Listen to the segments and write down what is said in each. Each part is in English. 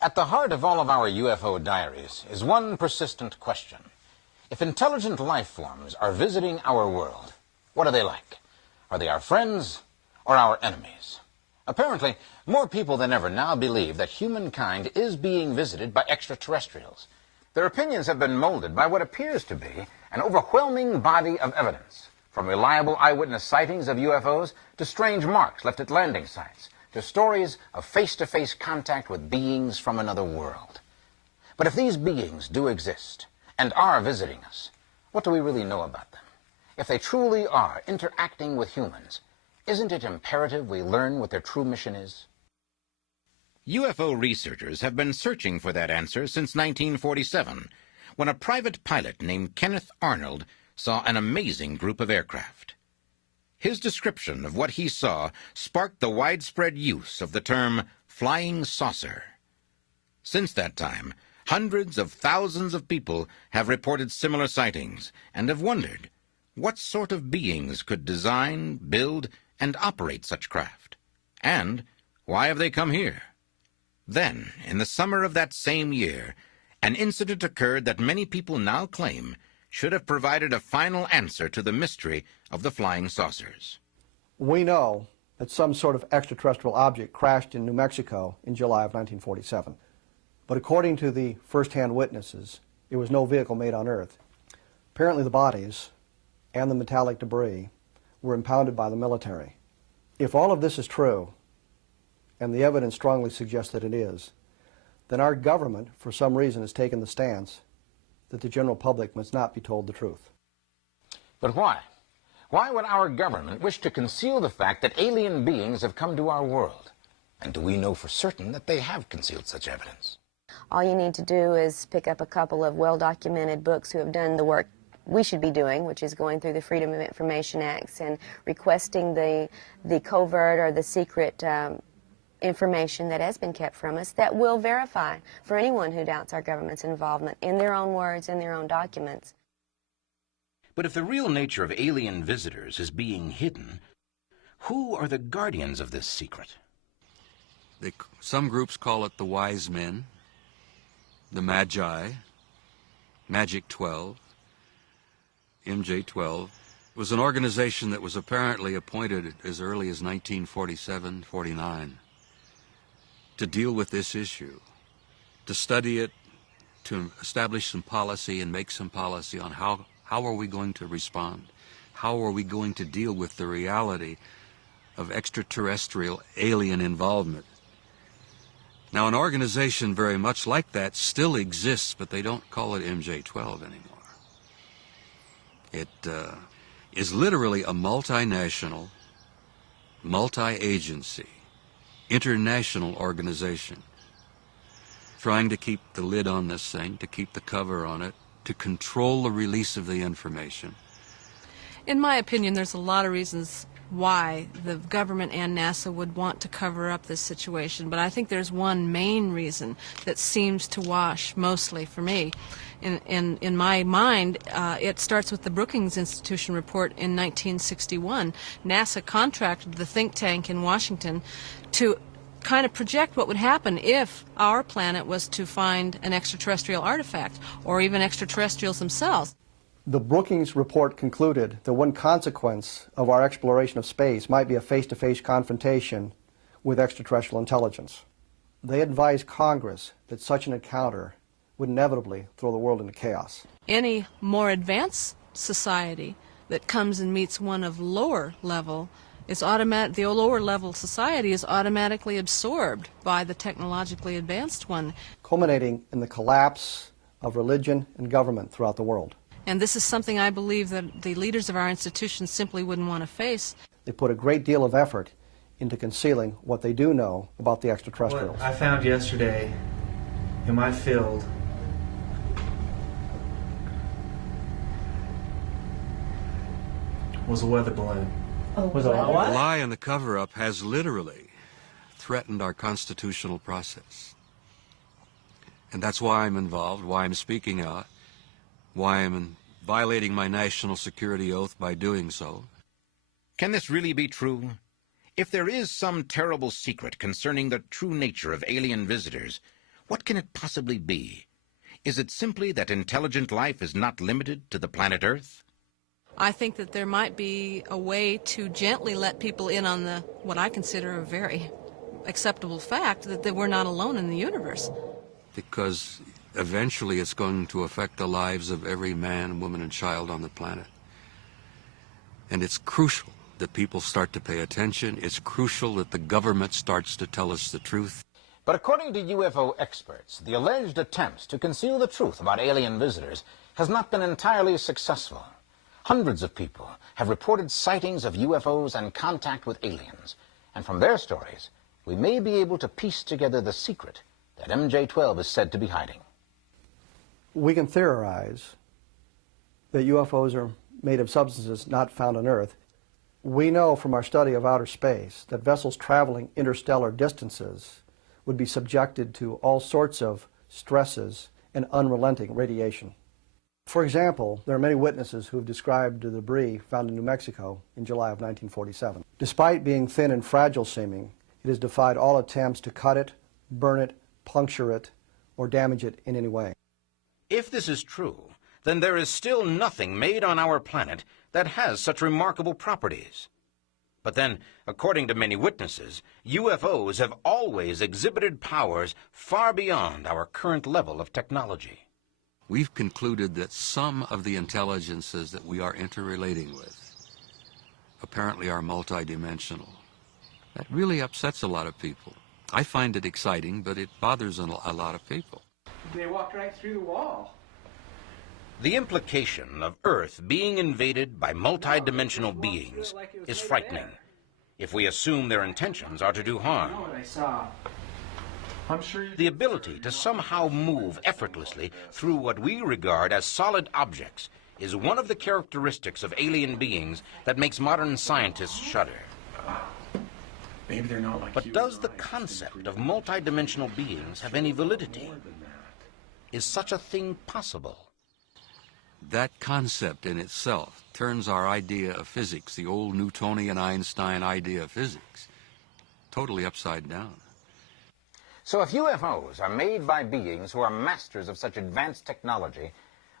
At the heart of all of our UFO diaries is one persistent question. If intelligent life forms are visiting our world, what are they like? Are they our friends or our enemies? Apparently, more people than ever now believe that humankind is being visited by extraterrestrials. Their opinions have been molded by what appears to be an overwhelming body of evidence, from reliable eyewitness sightings of UFOs to strange marks left at landing sites, to stories of face-to-face contact with beings from another world. But if these beings do exist and are visiting us, what do we really know about them? If they truly are interacting with humans, isn't it imperative we learn what their true mission is? UFO researchers have been searching for that answer since 1947, when a private pilot named Kenneth Arnold saw an amazing group of aircraft. His description of what he saw sparked the widespread use of the term flying saucer. Since that time, hundreds of thousands of people have reported similar sightings and have wondered what sort of beings could design, build, and operate such craft, and why have they come here? Then, in the summer of that same year, an incident occurred that many people now claim should have provided a final answer to the mystery of the flying saucers. We know that some sort of extraterrestrial object crashed in New Mexico in July of 1947. But according to the first-hand witnesses, it was no vehicle made on Earth. Apparently the bodies and the metallic debris were impounded by the military. If all of this is true, and the evidence strongly suggests that it is, then our government, for some reason, has taken the stance that the general public must not be told the truth. But why? Why would our government wish to conceal the fact that alien beings have come to our world? And do we know for certain that they have concealed such evidence? All you need to do is pick up a couple of well-documented books who have done the work we should be doing, which is going through the Freedom of Information Acts and requesting the covert or the secret information that has been kept from us that will verify for anyone who doubts our government's involvement in their own words, in their own documents. But if the real nature of alien visitors is being hidden, who are the guardians of this secret? Some groups call it the Wise Men, the Magi, Magic 12, MJ-12. It was an organization that was apparently appointed as early as 1947-49 to deal with this issue, to study it, to establish some policy and make some policy on how are we going to respond, how are we going to deal with the reality of extraterrestrial alien involvement. Now, an organization very much like that still exists, but they don't call it MJ-12 anymore. It is literally a multinational, multi-agency, international organization trying to keep the lid on this thing, to keep the cover on it, to control the release of the information. In my opinion, there's a lot of reasons why the government and NASA would want to cover up this situation, but I think there's one main reason that seems to wash mostly for me. In my mind, it starts with the Brookings Institution report in 1961. NASA contracted the think tank in Washington to kind of project what would happen if our planet was to find an extraterrestrial artifact, or even extraterrestrials themselves. The Brookings report concluded that one consequence of our exploration of space might be a face-to-face confrontation with extraterrestrial intelligence. They advised Congress that such an encounter would inevitably throw the world into chaos. Any more advanced society that comes and meets one of lower level is the lower level society is automatically absorbed by the technologically advanced one, culminating in the collapse of religion and government throughout the world. And this is something I believe that the leaders of our institutions simply wouldn't want to face. They put a great deal of effort into concealing what they do know about the extraterrestrials. What I found yesterday in my field was a weather balloon. Was it what? The lie and the cover-up has literally threatened our constitutional process. And that's why I'm involved, why I'm speaking out, why I'm violating my national security oath by doing so. Can this really be true? If there is some terrible secret concerning the true nature of alien visitors, What can it possibly be? Is it simply that intelligent life is not limited to the planet Earth? I think that there might be a way to gently let people in on what I consider a very acceptable fact that we're not alone in the universe. Because eventually it's going to affect the lives of every man, woman, and child on the planet. And it's crucial that people start to pay attention. It's crucial that the government starts to tell us the truth. But according to UFO experts, the alleged attempts to conceal the truth about alien visitors has not been entirely successful. Hundreds of people have reported sightings of UFOs and contact with aliens. And from their stories, we may be able to piece together the secret that MJ-12 is said to be hiding. We can theorize that UFOs are made of substances not found on Earth. We know from our study of outer space that vessels traveling interstellar distances would be subjected to all sorts of stresses and unrelenting radiation. For example, there are many witnesses who have described the debris found in New Mexico in July of 1947. Despite being thin and fragile seeming, it has defied all attempts to cut it, burn it, puncture it, or damage it in any way. If this is true, then there is still nothing made on our planet that has such remarkable properties. But then, according to many witnesses, UFOs have always exhibited powers far beyond our current level of technology. We've concluded that some of the intelligences that we are interrelating with apparently are multidimensional. That really upsets a lot of people. I find it exciting, but it bothers a lot of people. They walked right through the wall. The implication of Earth being invaded by multidimensional beings is frightening, if we assume their intentions are to do harm. What I saw. I'm sure you... The ability to somehow move effortlessly through what we regard as solid objects is one of the characteristics of alien beings that makes modern scientists shudder. Maybe they're not like But you does and the I. concept of multidimensional beings have any validity? More than that. Is such a thing possible? That concept in itself turns our idea of physics, the old Newtonian Einstein idea of physics, totally upside down. So if UFOs are made by beings who are masters of such advanced technology,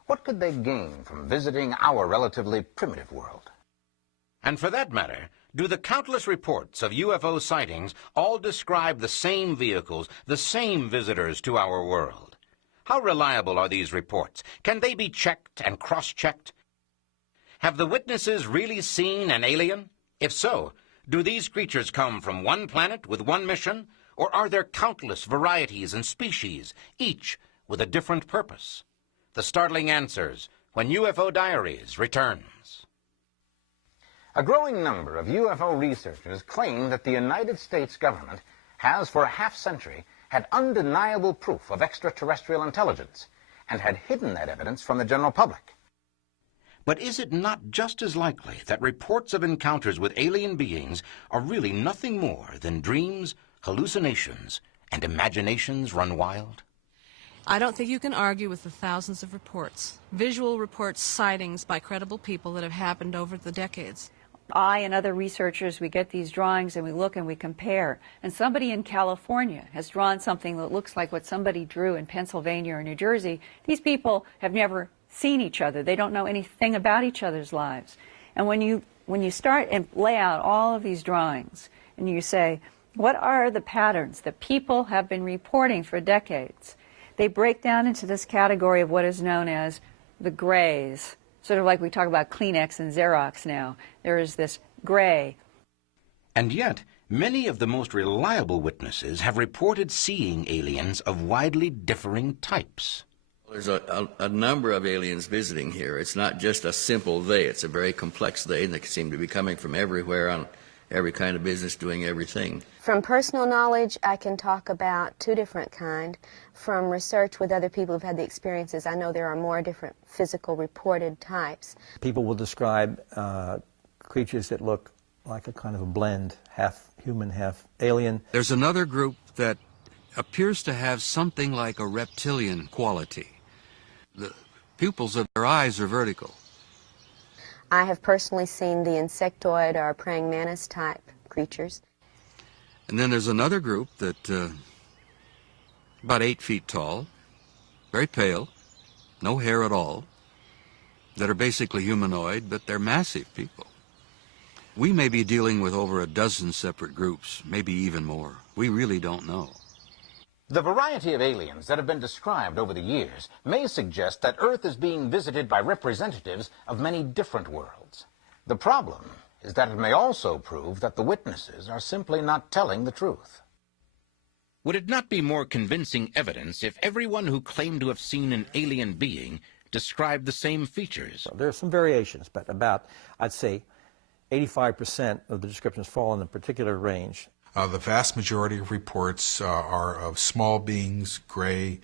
what could they gain from visiting our relatively primitive world? And for that matter, do the countless reports of UFO sightings all describe the same vehicles, the same visitors to our world? How reliable are these reports? Can they be checked and cross-checked? Have the witnesses really seen an alien? If so, do these creatures come from one planet with one mission? Or are there countless varieties and species, each with a different purpose? The startling answers when UFO Diaries returns. A growing number of UFO researchers claim that the United States government has for a half-century had undeniable proof of extraterrestrial intelligence and had hidden that evidence from the general public. But is it not just as likely that reports of encounters with alien beings are really nothing more than dreams, hallucinations, and imaginations run wild? I don't think you can argue with the thousands of reports, visual reports, sightings by credible people that have happened over the decades. I and other researchers, we get these drawings and we look and we compare. And somebody in California has drawn something that looks like what somebody drew in Pennsylvania or New Jersey. These people have never seen each other. They don't know anything about each other's lives. And when you start and lay out all of these drawings and you say, what are the patterns that people have been reporting for decades? They break down into this category of what is known as the grays, sort of like we talk about Kleenex and Xerox now. There is this gray. And yet, many of the most reliable witnesses have reported seeing aliens of widely differing types. There's a number of aliens visiting here. It's not just a simple they. It's a very complex they, and they seem to be coming from everywhere on every kind of business, doing everything. From personal knowledge, I can talk about two different kind. From research with other people who've had the experiences, I know there are more different physical reported types. People will describe creatures that look like a kind of a blend, half human, half alien. There's another group that appears to have something like a reptilian quality. The pupils of their eyes are vertical. I have personally seen the insectoid or praying mantis type creatures. And then there's another group that about 8 feet tall, very pale, no hair at all, that are basically humanoid, but they're massive people. We may be dealing with over a dozen separate groups, maybe even more. We really don't know. The variety of aliens that have been described over the years may suggest that Earth is being visited by representatives of many different worlds. The problem is that it may also prove that the witnesses are simply not telling the truth. Would it not be more convincing evidence if everyone who claimed to have seen an alien being described the same features? There are some variations, but about, I'd say, 85% of the descriptions fall in a particular range. The vast majority of reports are of small beings, gray,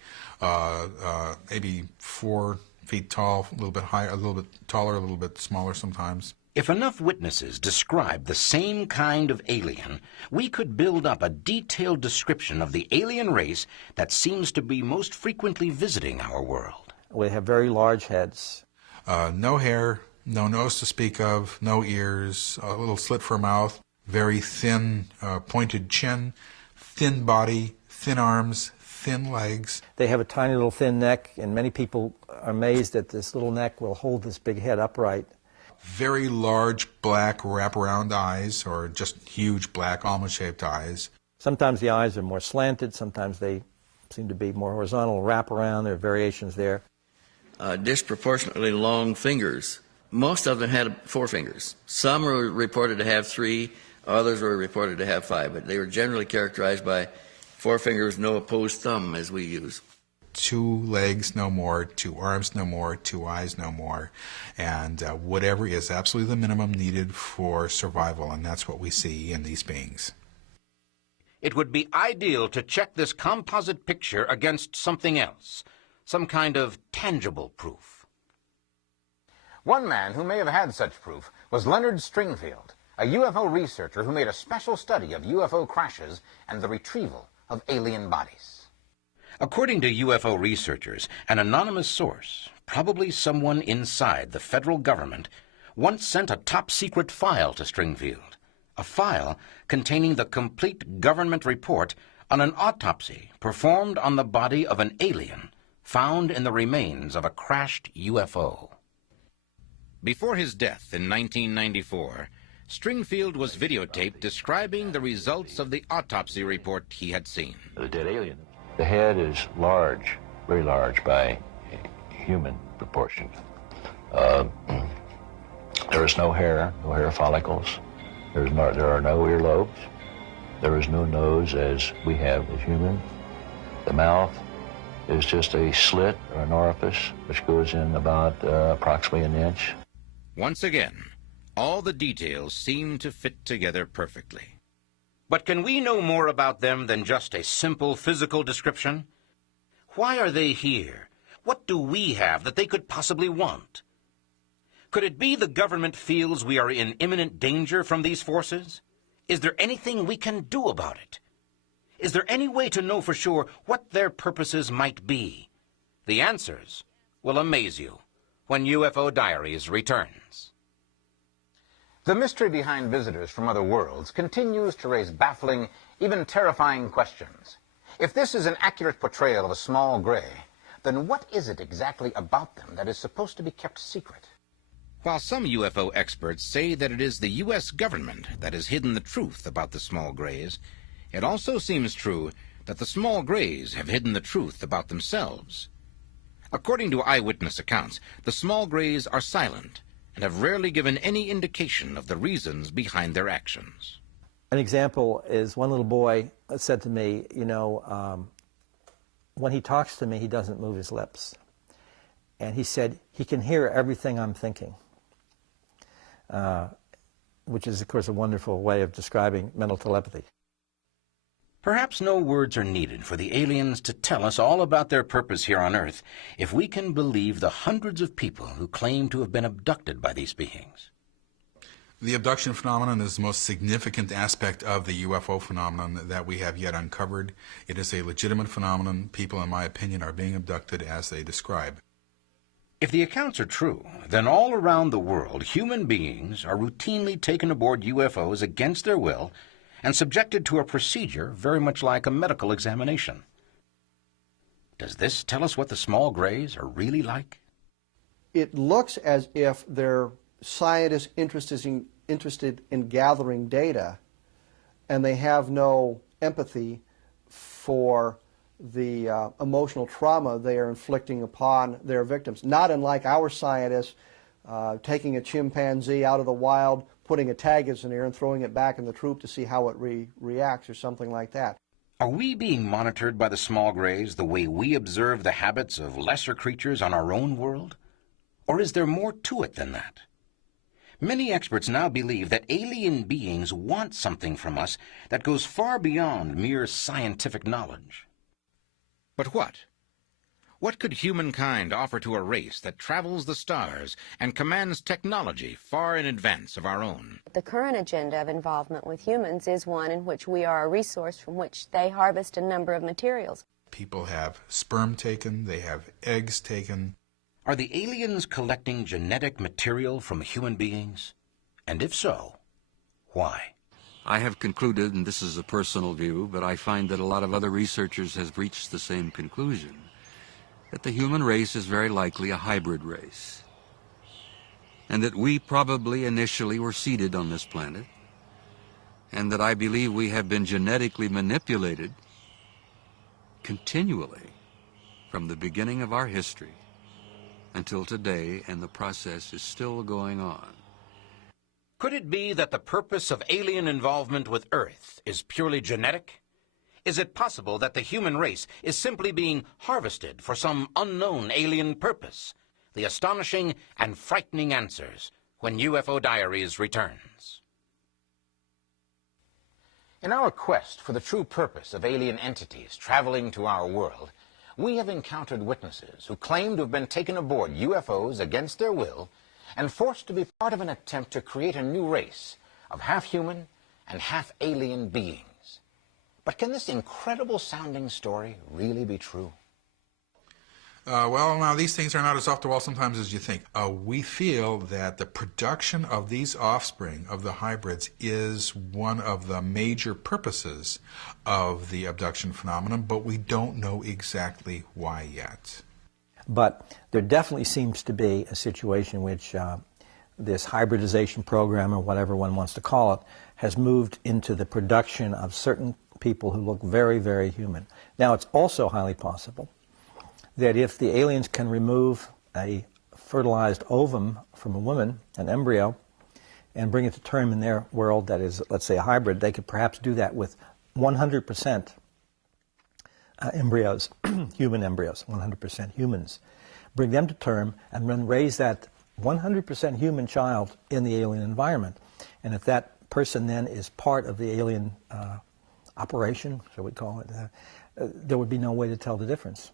maybe 4 feet tall, a little bit higher, a little bit taller, a little bit smaller sometimes. If enough witnesses describe the same kind of alien, we could build up a detailed description of the alien race that seems to be most frequently visiting our world. We have very large heads. No hair, no nose to speak of, no ears, a little slit for a mouth, very thin, pointed chin, thin body, thin arms, thin legs. They have a tiny little thin neck, and many people are amazed that this little neck will hold this big head upright. Very large black wraparound eyes, or just huge black almond-shaped eyes. Sometimes the eyes are more slanted, sometimes they seem to be more horizontal, wrap around. There are variations there. Disproportionately long fingers. Most of them had 4 fingers. Some were reported to have 3, others were reported to have 5, but they were generally characterized by 4 fingers, no opposed thumb, as we use. 2 legs, no more, 2 arms, no more, 2 eyes, no more, and whatever is absolutely the minimum needed for survival, and that's what we see in these beings. It would be ideal to check this composite picture against something else, some kind of tangible proof. One man who may have had such proof was Leonard Stringfield, a UFO researcher who made a special study of UFO crashes and the retrieval of alien bodies. According to UFO researchers, an anonymous source, probably someone inside the federal government, once sent a top-secret file to Stringfield, a file containing the complete government report on an autopsy performed on the body of an alien found in the remains of a crashed UFO. Before his death in 1994, Stringfield was videotaped describing the results of the autopsy report he had seen. The dead alien. The head is large, very large by human proportion. There is no hair follicles. There are no earlobes. There is no nose as we have as human. The mouth is just a slit or an orifice which goes in about approximately an inch. Once again, all the details seem to fit together perfectly. But can we know more about them than just a simple physical description? Why are they here? What do we have that they could possibly want? Could it be the government feels we are in imminent danger from these forces? Is there anything we can do about it? Is there any way to know for sure what their purposes might be? The answers will amaze you when UFO Diaries returns. The mystery behind visitors from other worlds continues to raise baffling, even terrifying questions. If this is an accurate portrayal of a small gray, then what is it exactly about them that is supposed to be kept secret? While some UFO experts say that it is the U.S. government that has hidden the truth about the small grays, it also seems true that the small grays have hidden the truth about themselves. According to eyewitness accounts, the small grays are silent and have rarely given any indication of the reasons behind their actions. An example is one little boy said to me, when he talks to me, he doesn't move his lips. And he said he can hear everything I'm thinking, which is, of course, a wonderful way of describing mental telepathy. Perhaps no words are needed for the aliens to tell us all about their purpose here on Earth if we can believe the hundreds of people who claim to have been abducted by these beings. The abduction phenomenon is the most significant aspect of the UFO phenomenon that we have yet uncovered. It is a legitimate phenomenon. People, in my opinion, are being abducted as they describe. If the accounts are true, then all around the world, human beings are routinely taken aboard UFOs against their will and subjected to a procedure very much like a medical examination. Does this tell us what the small grays are really like? It looks as if they're scientists interested in gathering data, and they have no empathy for the emotional trauma they are inflicting upon their victims. Not unlike our scientists taking a chimpanzee out of the wild, putting a tag in its ear and throwing it back in the troop to see how it reacts or something like that. Are we being monitored by the small grays the way we observe the habits of lesser creatures on our own world? Or is there more to it than that? Many experts now believe that alien beings want something from us that goes far beyond mere scientific knowledge. But what? What could humankind offer to a race that travels the stars and commands technology far in advance of our own? The current agenda of involvement with humans is one in which we are a resource from which they harvest a number of materials. People have sperm taken, they have eggs taken. Are the aliens collecting genetic material from human beings? And if so, why? I have concluded, and this is a personal view, but I find that a lot of other researchers have reached the same conclusion, that the human race is very likely a hybrid race, and that we probably initially were seeded on this planet, and that I believe we have been genetically manipulated continually from the beginning of our history until today, and the process is still going on. Could it be that the purpose of alien involvement with Earth is purely genetic? Is it possible that the human race is simply being harvested for some unknown alien purpose? The astonishing and frightening answers when UFO Diaries returns. In our quest for the true purpose of alien entities traveling to our world, we have encountered witnesses who claim to have been taken aboard UFOs against their will and forced to be part of an attempt to create a new race of half-human and half-alien beings. But can this incredible-sounding story really be true? Well, now, these things are not as off the wall sometimes as you think. We feel that the production of these offspring, of the hybrids, is one of the major purposes of the abduction phenomenon, but we don't know exactly why yet. But there definitely seems to be a situation in which this hybridization program, or whatever one wants to call it, has moved into the production of certain people who look very, very human. Now, it's also highly possible that if the aliens can remove a fertilized ovum from a woman, an embryo, and bring it to term in their world that is, let's say, a hybrid, they could perhaps do that with 100% embryos, human embryos, 100% humans. Bring them to term and then raise that 100% human child in the alien environment. And if that person then is part of the alien operation, shall we call it, there would be no way to tell the difference.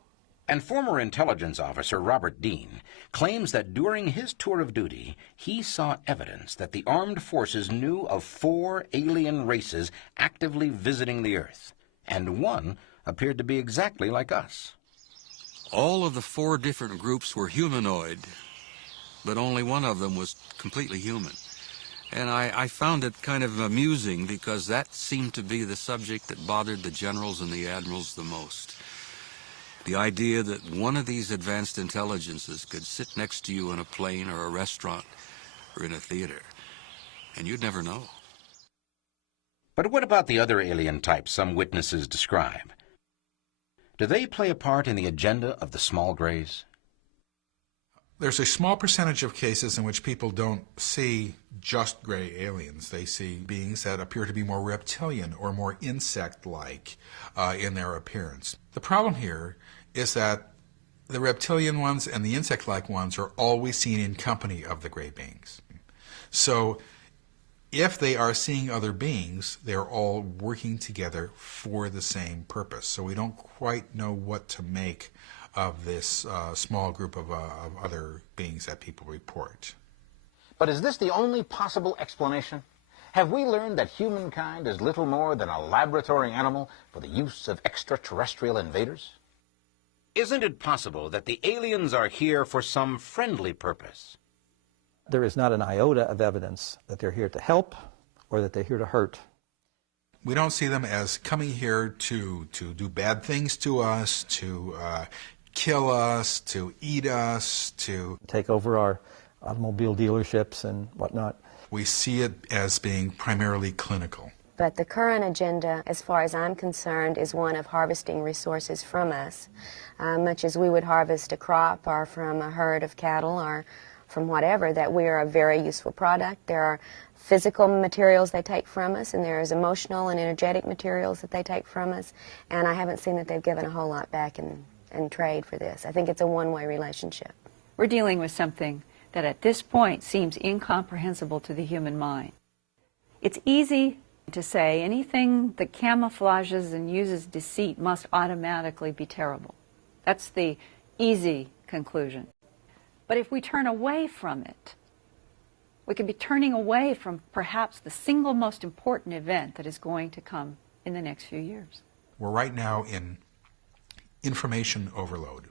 And former intelligence officer Robert Dean claims that during his tour of duty, he saw evidence that the armed forces knew of 4 alien races actively visiting the Earth, and one appeared to be exactly like us. All of the 4 different groups were humanoid, but only one of them was completely human. And I found it kind of amusing because that seemed to be the subject that bothered the generals and the admirals the most. The idea that one of these advanced intelligences could sit next to you in a plane or a restaurant or in a theater, and you'd never know. But what about the other alien types some witnesses describe? Do they play a part in the agenda of the small grays? There's a small percentage of cases in which people don't see just gray aliens. They see beings that appear to be more reptilian or more insect-like in their appearance. The problem here is that the reptilian ones and the insect-like ones are always seen in company of the gray beings. So if they are seeing other beings, they're all working together for the same purpose. So we don't quite know what to make of this small group of other beings that people report. But is this the only possible explanation? Have we learned that humankind is little more than a laboratory animal for the use of extraterrestrial invaders? Isn't it possible that the aliens are here for some friendly purpose? There is not an iota of evidence that they're here to help or that they're here to hurt. We don't see them as coming here to do bad things to us, to kill us, to eat us, to take over our automobile dealerships and whatnot. We see it as being primarily clinical. But the current agenda, as far as I'm concerned, is one of harvesting resources from us, much as we would harvest a crop or from a herd of cattle or from whatever, that we are a very useful product. There are physical materials they take from us, and there is emotional and energetic materials that they take from us, and I haven't seen that they've given a whole lot back in trade for this. I think it's a one-way relationship. We're dealing with something that at this point seems incomprehensible to the human mind. It's easy to say anything that camouflages and uses deceit must automatically be terrible. That's the easy conclusion. But if we turn away from it, we could be turning away from perhaps the single most important event that is going to come in the next few years. We're right now in information overload.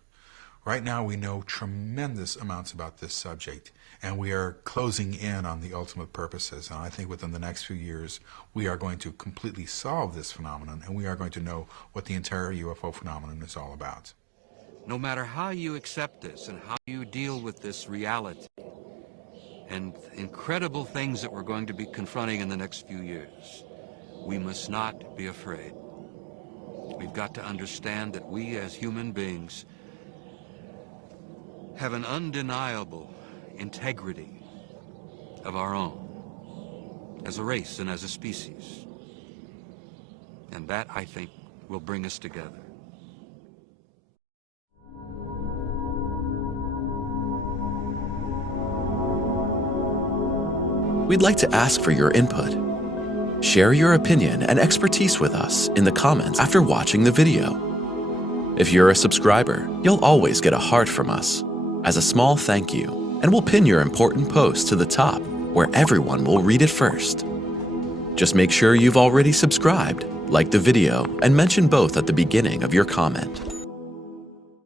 Right now we know tremendous amounts about this subject, and we are closing in on the ultimate purposes. And I think within the next few years we are going to completely solve this phenomenon, and we are going to know what the entire UFO phenomenon is all about. No matter how you accept this and how you deal with this reality and incredible things that we're going to be confronting in the next few years, we must not be afraid. We've got to understand that we as human beings have an undeniable integrity of our own as a race and as a species. And that, I think, will bring us together. We'd like to ask for your input. Share your opinion and expertise with us in the comments after watching the video. If you're a subscriber, you'll always get a heart from us as a small thank you, and we'll pin your important post to the top where everyone will read it first. Just make sure you've already subscribed, like the video, and mention both at the beginning of your comment.